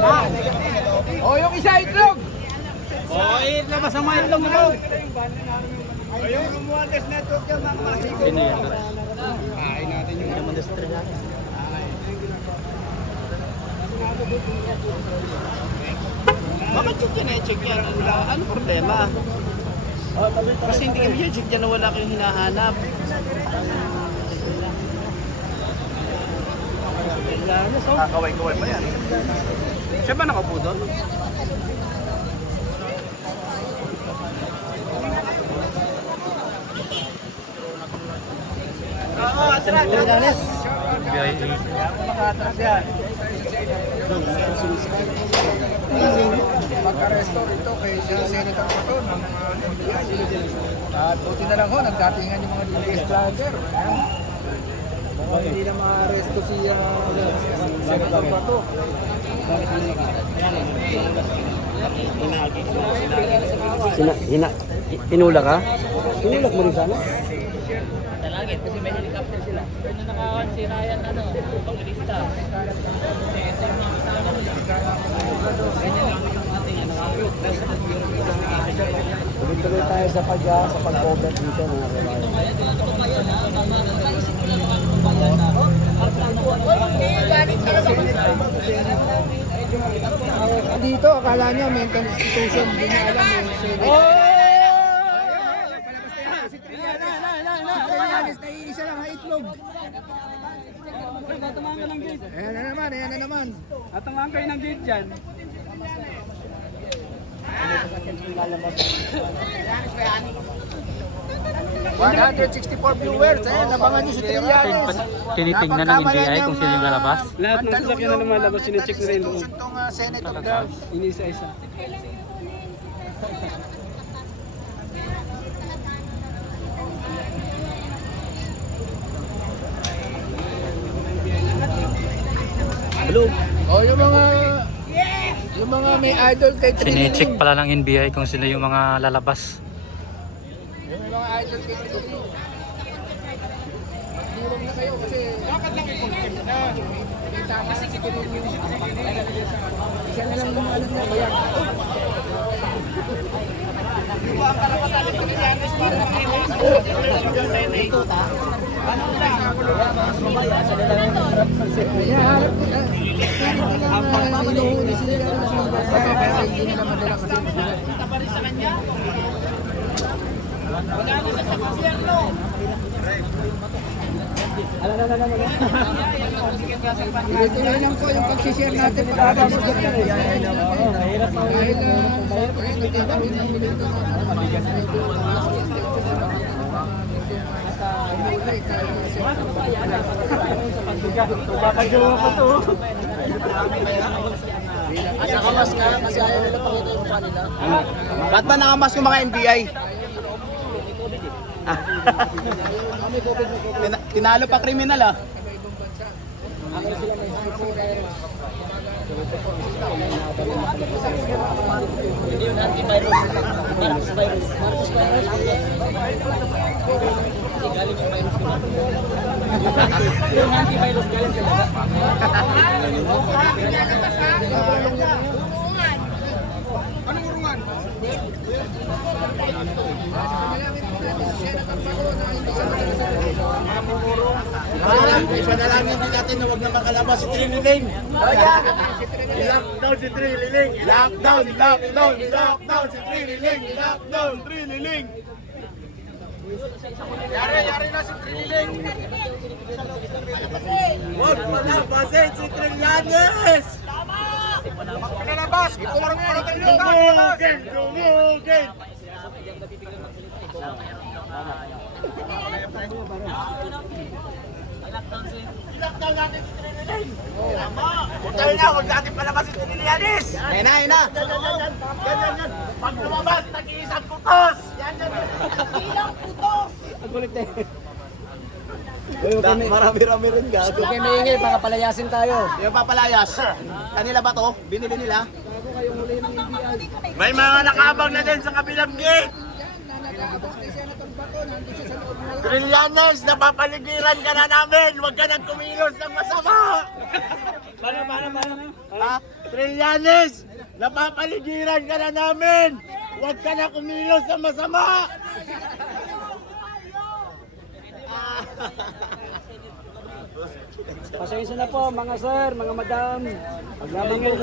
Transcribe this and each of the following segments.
O, yung isa itlog. Labas ang mga itlog mo. Yung Romualdez Network yung mga masiko. Sino yan? Kain natin yung Romualdez natin. Bakit yung kine-check yan? Ano problema? Kasi hindi kami check yan na wala kayong hinahanap. Kakaway-kaway pa yan. Siya ba nakaupo doon? Oo, atras! Maka-atras yan. Pagka-resto ito kay Senator Pato ng NBI. At buti na lang ho, nagdatingan yung mga DPS vlogger. Hindi na ma-arresto si Senator Pato. Inula ka? Tinulak mo rin sana? Talagin kasi may helicopter sila. Pero nung nakawan si Ryan pang-lista. Ito yung mga kasama nila. Ganyan lang ang ating nakapit. Tuloy tayo sa pag-comment dito mga Ito ngayon, tinaturo ngayon ha. Naisip ko lang mga kabayan na. Dito, akala niya mental institution. Hindi niya alam yung Senate. Isa lang ang itlog. Ayan na naman. At ang angkay ng gate dyan. 164 viewers. Ayan, nabangan niyo si Trillanes. Tinitingnan ng NBI kung sino yung lalabas. Lahat ng sasakyan na lumalabas, sinecheck nila yung loob. Itong Senator Girls. Inisa-isa. Hello? O yung mga may idol kay Trillanes. Sinecheck pala ng NBI kung sino yung mga lalabas. Yung mga idol kay Trillanes. Hirong na kayo kasi dapat lang i-confirm na. Tama si Trillanes. Isa na lang yung alam na bayan. Diba ang karapatan ni Trillanes para makinis ko? Ito ta? Ano na? Kaya harap nila. Ang inuhuli sila kasi hindi nila madala kasi Punta pa rin sa kanya. Magkano sa gobyerno? tuloy lang po yung pag-share natin para mahirap dahil Nakamas ka kasi ayaw nila pakita yung mukha nila. Ba't ba nakamas yung mga NBI? Tinalo pa kriminal ah. Hindi yun antivirus. Marcos virus. Marcos virus. Hindi galing yung virus ko. Yung antivirus galing talaga. anong urungan? Panalangin din natin na huwag na makalabas si Triniling. Lockdown si Triniling. Lockdown si Triniling. Lockdown, Triniling. Yari na si Triniling. Huwag palabasin si Trillanes. Pag pinalabas, iporong mo na tayo. Dumugin! I-lockdown natin si Triniling. Tayo na, huwag natin palabas si Trillanes. Ayun na. Ganyan. Pag lumabas, nag-iisang putos. Yan. Ilang putos. Marami-rami rin gago. Huwag kayo maingay, mga palayasin tayo. Yung papalayas, kanila ba to? Binili nila? May mga nakabang na din sa kabilang gate. Trillanes, napapaligiran ka na namin. Huwag ka nang kumilos ng masama. Paano? Ha? Trillanes, napapaligiran ka na namin! Huwag ka na kumilos sa masama! Pasensya na po mga sir, mga madam. Paglaman lang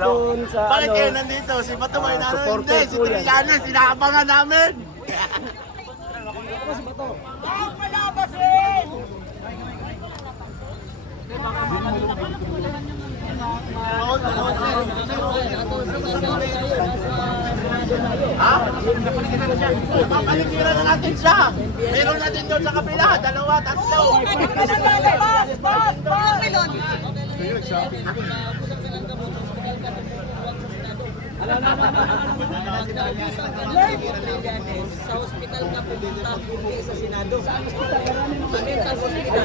doon sa Bakit kayo nandito? Si Batumay na hindi, si Trillanes, sinaabangan namin! Ha? Papaligiran na natin siya! Meron natin doon sa kabila, 2, 3. Sa hospital ka pumunta, hindi sa Senado. Sa hospital ka namin, sa hospital.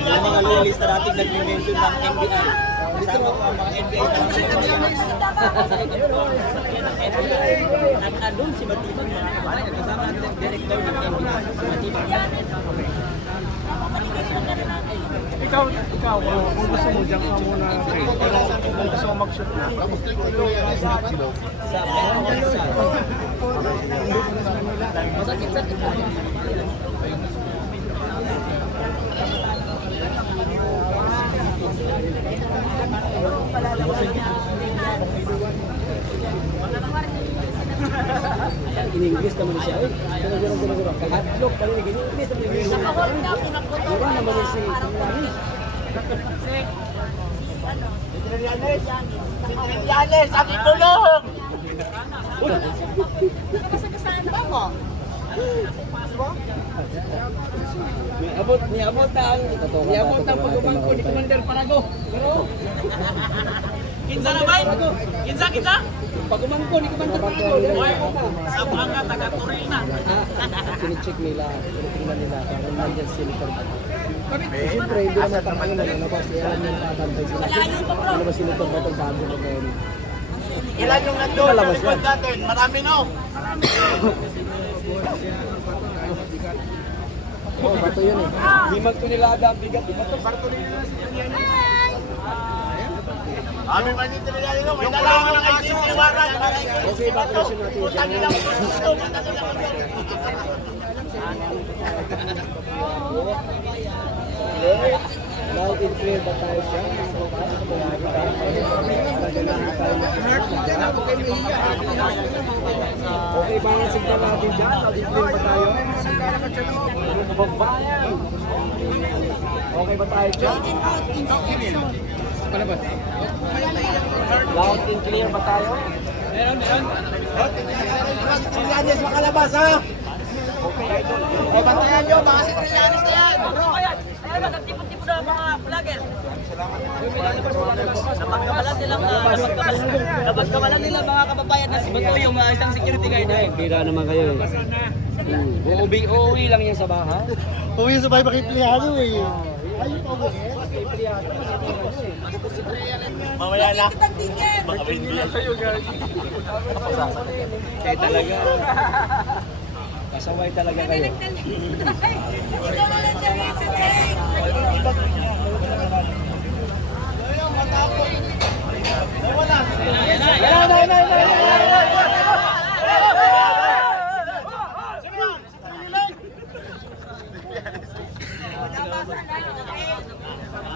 Yung mga loyalista natin nag-mention ng NBI. Gusto mo ang mga NBI Nag-adun si Matibag mga kabayan. Kasama natin ang director ng NBI. Ikaw, kung gusto mo, diyan ka muna. Pero kung gusto mo mag-shoot na, Sa masakit-sakit. in-English naman siya. Gano'n. Kahatlok, pala ni in-English naman yung English. Wala naman yung si Trillanes. Si Trillanes, ang itulong! Niabot ang pagumangko ni Commander Parago. Pero Kinsa na ba? Kinsa? pagumangko ni Commander Parago. Sa mga taga-Turil na. Sinicheck nila, tinitingnan nila kung nandiyan si Senator Bato. Siyempre, hindi naman tayo na nalabas. Alam niyo nakakantay sila. Nalabas si Senator Bato bago na ngayon. Ilan yung nandun sa likod natin? Marami no? Oo, Bato yun eh. Di magtunilada ang bigat. Bato, Bato nila. Amin man yung Trillanes no? May dalawa ng ICC warrant. Okay, bakulasin natin Putang dyan. ina ko gusto. Putang ina ko Loud and clear ba tayo siya? Okay ba ang signal natin dyan? Loud and clear ba tayo? Kababayan! Okay ba tayo dyan? Loud and clear ba tayo? Trillanes makalabas ha? O bantayan nyo, baka si Trillanes na yan! Nagtipon-tipon na mga vlogger. Napagkamalan nila mga kababayan na si Bato yung isang security guard. Bira naman kayo eh. Uuwi lang yan sa bahay. Uwi sa bahay makiplihano eh. Mamaya na. Hindi lang kayo guys. Eh talaga. Kasaway talaga kayo.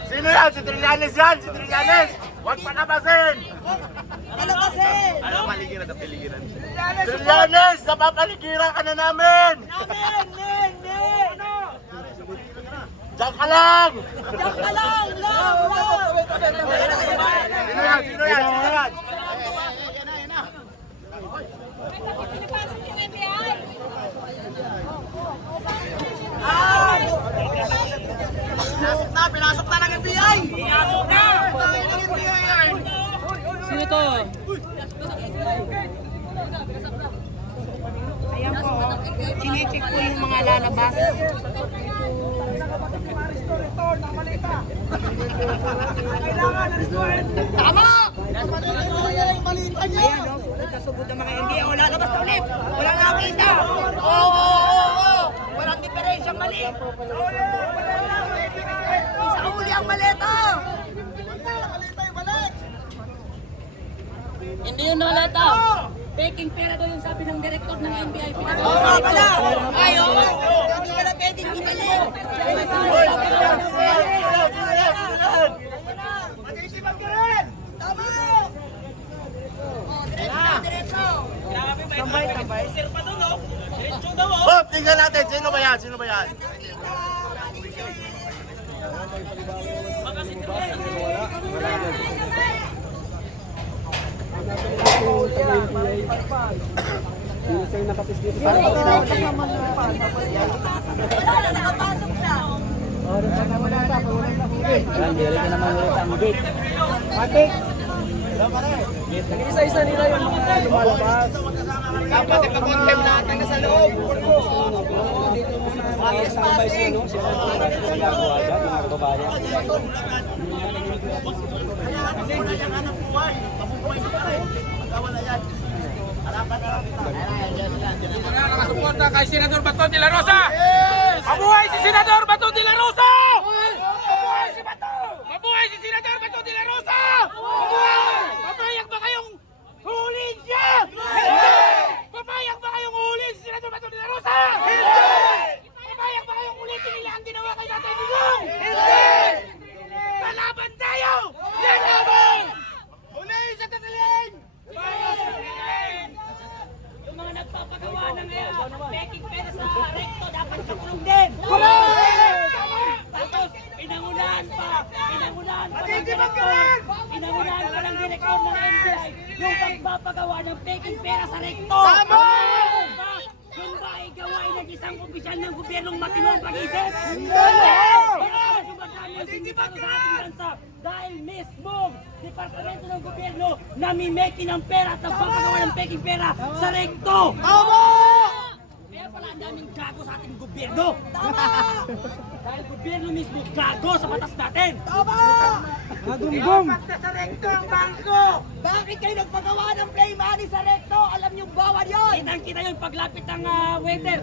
Sino yan? Si Trillanes yan! Si Trillanes! Huwag panabasin! Ano paligiran na piligiran? Trillanes! Napapaligiran ka na namin! Diyan ka lang! Sino yan? Sino yan? Sino yan? Pinasok na ng FBI! Pinasok na! Ng FBI! Sino to? Ayan po, sinecheck po yung mga lalabas. Tama! Ayan o, Kasugod ng mga hindi. O, lalabas na ulit. Walang nakita. Oo. Walang diferensyang mali. Sa uli ang maleta. Hindi yun nalata. Peking pera daw yung sabi ng direktor ng NBI. Oo nga pala. Ay, oo. Hindi ka na pwedeng ibalik. Mag-iisipan ka rin! Tama! Diretso. Tambay. Bob, tingnan natin. Sino ba yan? Sino ba yan? Yung taga-NBI. Yung sa'yo nakapis dito. Wala na, nakapasok siya. Yan, dili ka naman ulit ang gate. Matik! Isa-isa nila yung mga lumalabas. Dapat sa kamontem natin ka sa loob. Dito muna mga standby siya, no? Siya ang ginagawa dyan, mga kababayan. Kasi hindi yan hanap buhay. Mabubuhay sa pare. Magkawala yan. Harapan na lang kita. Nakasuporta kay Senador Bato de la Rosa! Mabuhay si Senador Bato de la Rosa! Mabuhay si Bato! Mabuhay si Senador Bato de la Rosa! Mabuhay! Papayag ba kayong huliin siya? Hindi! Papayag ba kayong huliin si Senador Bato de la Rosa? Hindi! Papayag ba kayong ulitin nila ang ginawa kay Tatay Digong? Hindi! Kalaban tayo! Lalaban! Huliin sa Tatalin! Yung mga nagpapagawa ng peking pera sa rekto, dapat kakulong din. Tapos, pinangunahan pa ng direktor ng NBI yung pagpapagawa ng peking pera sa rekto. Yun ba ay gawain ng isang opisyal ng gobyernong matinong pag-isip? Hindi! Dumadami ang sindikato sa ating bansa dahil mismo departamento ng gobyerno namimeki ng pera at nagpapagawa ng peking pera sa rekto. Kaya pala ang daming gago sa ating gobyerno. Dahil gobyerno mismo gago sa batas natin. Nadumbong! Sa rekto ang bangko. Bakit kayo nagpagawa ng play money sa rekto? Alam niyo bawal yun. Kitang-kita yung paglapit ng waiter.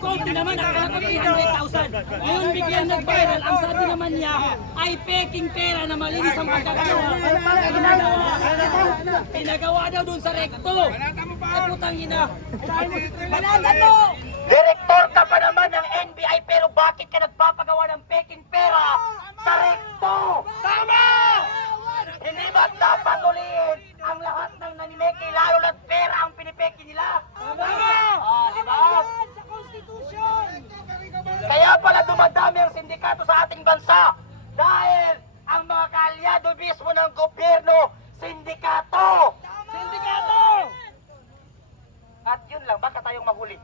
Konti naman, nakala ko 300,000. Ngayon biglang nag-viral. Ang sabi naman niya ay peking pera na malinis ang pagkakagawa. Pinagawa daw dun sa rekto. Ay putang ina. Balatan mo. Direktor ka pa naman ng NBI pero bakit ka nagpapagawa ng peking pera sa rekto? Tama! Hindi ba dapat ulihin ang lahat ng nanimeke lalo na't pera ang pinipeke nila? Tama! Di ba? Sa Constitution. Kaya pala dumadami ang sindikato sa ating bansa dahil ang mga kaalyado mismo ng gobyerno, sindikato! Sindikato! At yun lang, baka tayong mahuli.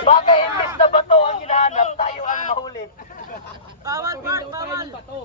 Baka imbis na bato ang hinahanap, tayo ang mahuli. Bawat bato.